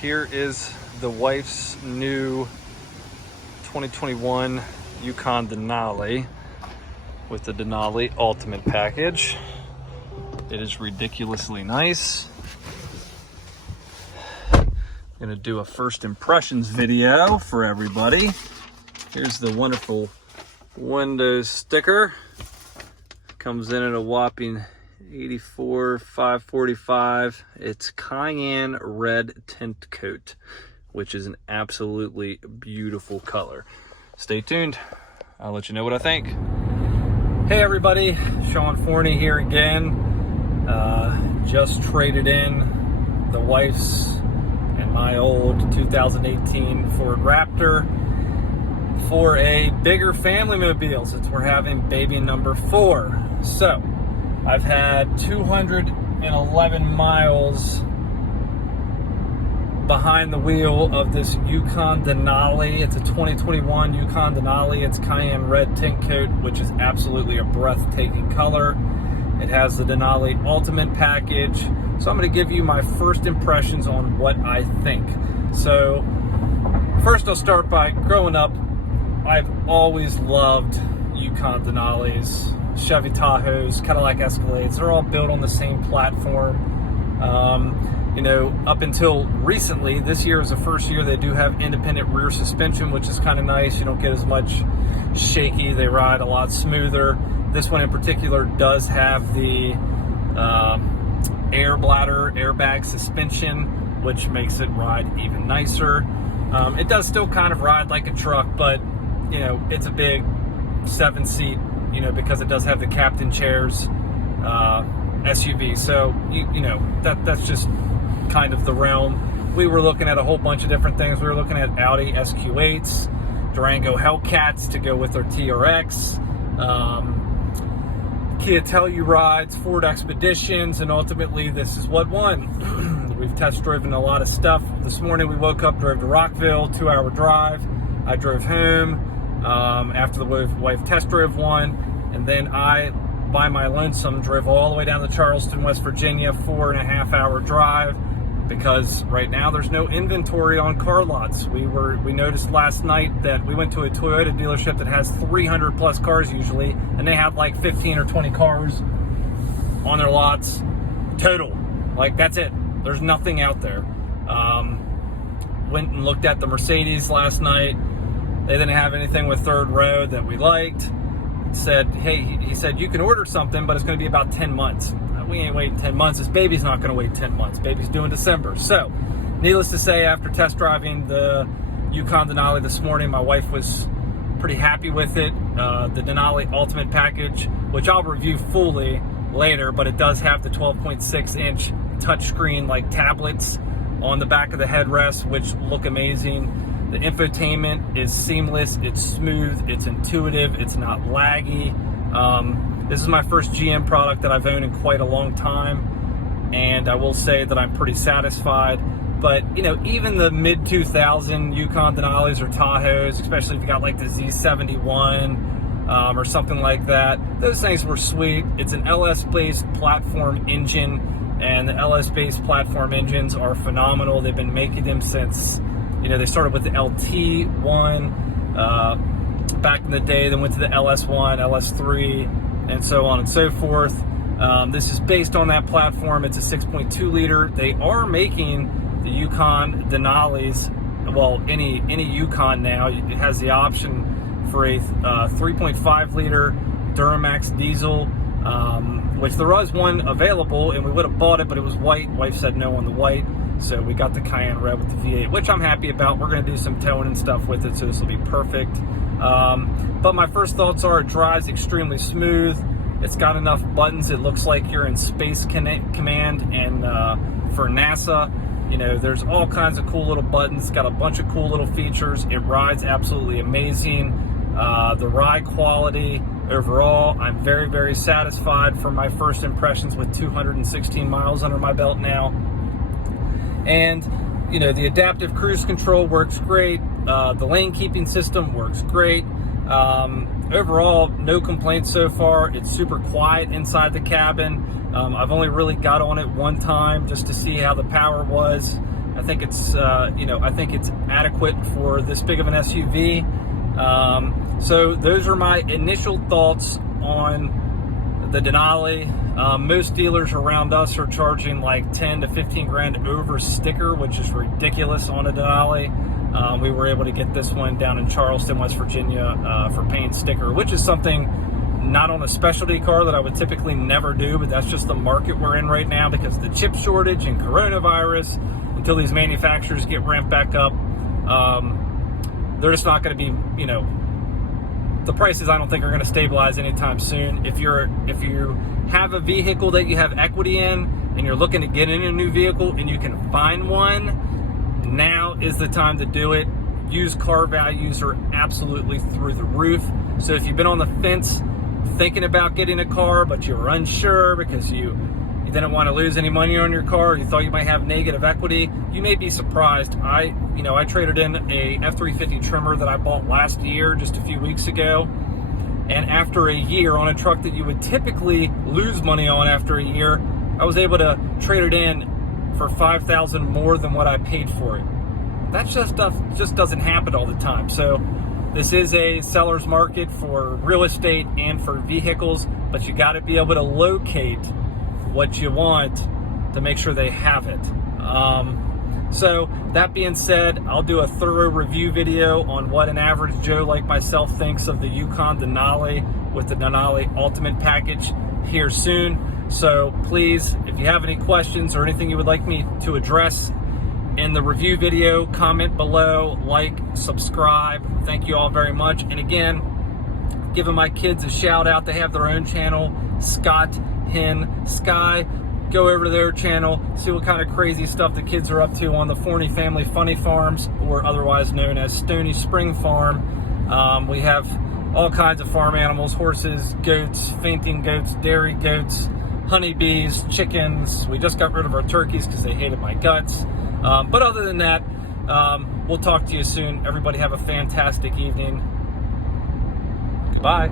Here is the wife's new 2021 Yukon Denali with the Denali Ultimate Package. It is ridiculously nice. Gonna do a first impressions video for everybody. Here's the wonderful Windows sticker. Comes in at a whopping 84,545. It's cayenne red tint coat, which is an absolutely beautiful color. Stay tuned. I'll let you know what I think. Hey everybody, Sean Forney here again. Just traded in the wife's and my old 2018 Ford Raptor for a bigger family mobile, since we're having baby number 4. So I've had 211 miles behind the wheel of this Yukon Denali. It's a 2021 Yukon Denali. It's cayenne red tint coat, which is absolutely a breathtaking color. It has the Denali Ultimate Package. So I'm going to give you my first impressions on what I think. So first I'll start by growing up, I've always loved Yukon Denalis, Chevy Tahoes, Cadillac Escalades. They're all built on the same platform. You know, up until recently, this year is the first year they do have independent rear suspension, which is kind of nice. You don't get as much shaky. They ride a lot smoother. This one in particular does have the air bladder airbag suspension, which makes it ride even nicer. It does still kind of ride like a truck, but you know, it's a big 7-seat, you know, because it does have the captain chairs SUV. So you know, that's just kind of the realm. We were looking at a whole bunch of different things. We were looking at Audi SQ8s, Durango Hellcats to go with our TRX, Kia Tellurides, Ford Expeditions, and ultimately this is what won. We've test driven a lot of stuff. This morning we woke up, drove to Rockville, 2-hour drive. I drove home after the wife test drove one, and then I, by my lonesome, drove all the way down to Charleston, West Virginia, 4.5-hour drive, because right now there's no inventory on car lots. We noticed last night that we went to a Toyota dealership that has 300 plus cars usually, and they have like 15 or 20 cars on their lots total. Like, that's it. There's nothing out there. Went and looked at the Mercedes last night. They didn't have anything with third row that we liked. Said, hey, he said, you can order something, but it's going to be about 10 months. We ain't waiting 10 months. This baby's not going to wait 10 months. Baby's due in December. So, needless to say, after test driving the Yukon Denali this morning, my wife was pretty happy with it. The Denali Ultimate Package, which I'll review fully later, but it does have the 12.6-inch touchscreen like tablets on the back of the headrest, which look amazing. The infotainment is seamless, it's smooth, it's intuitive, it's not laggy. This is my first GM product that I've owned in quite a long time, and I will say that I'm pretty satisfied. But you know, even the mid-2000 Yukon Denalis or Tahoes, especially if you got like the Z71 or something like that, those things were sweet. It's an LS-based platform engine, and the LS-based platform engines are phenomenal. They've been making them since, you know, they started with the LT1 back in the day, then went to the LS1, LS3, and so on and so forth. This is based on that platform. It's a 6.2 liter. They are making the Yukon Denalis, well, any Yukon now, it has the option for a 3.5 liter Duramax diesel, which there was one available, and we would have bought it, but it was white. Wife said no on the white. So we got the cayenne red with the V8, which I'm happy about. We're going to do some towing and stuff with it, so this will be perfect. But my first thoughts are it drives extremely smooth. It's got enough buttons. It looks like you're in Space Command, and for NASA, you know, there's all kinds of cool little buttons. It's got a bunch of cool little features. It rides absolutely amazing. The ride quality overall, I'm very, very satisfied from my first impressions with 216 miles under my belt now. And you know, the adaptive cruise control works great. The lane keeping system works great. Overall, no complaints so far. It's super quiet inside the cabin. I've only really got on it one time just to see how the power was. I think it's I think it's adequate for this big of an SUV. So those are my initial thoughts on the Denali. Most dealers around us are charging like 10 to 15 grand over sticker, which is ridiculous on a Denali. We were able to get this one down in Charleston, West Virginia, for paying sticker, which is something not on a specialty car that I would typically never do, but that's just the market we're in right now because of the chip shortage and coronavirus. Until these manufacturers get ramped back up, they're just not going to be, the prices I don't think are going to stabilize anytime soon. If you have a vehicle that you have equity in and you're looking to get in a new vehicle and you can find one, now is the time to do it. Used car values are absolutely through the roof. So if you've been on the fence thinking about getting a car, but you're unsure because you didn't want to lose any money on your car, or you thought you might have negative equity, you may be surprised. I traded in a F-350 trimmer that I bought last year, just a few weeks ago. And after a year, on a truck that you would typically lose money on after a year, I was able to trade it in for $5,000 more than what I paid for it. That just doesn't happen all the time. So this is a seller's market for real estate and for vehicles, but you got to be able to locate what you want to make sure they have it. So that being said, I'll do a thorough review video on what an average Joe like myself thinks of the Yukon Denali with the Denali Ultimate Package here soon. So please, if you have any questions or anything you would like me to address in the review video, comment below, like, subscribe. Thank you all very much. And again, giving my kids a shout out. They have their own channel, Scott, Hen, Sky. Go over to their channel, see what kind of crazy stuff the kids are up to on the Forney Family Funny Farms, or otherwise known as Stony Spring Farm. We have all kinds of farm animals: horses, goats, fainting goats, dairy goats, honeybees, chickens. We just got rid of our turkeys because they hated my guts. But other than that, we'll talk to you soon. Everybody have a fantastic evening. Goodbye.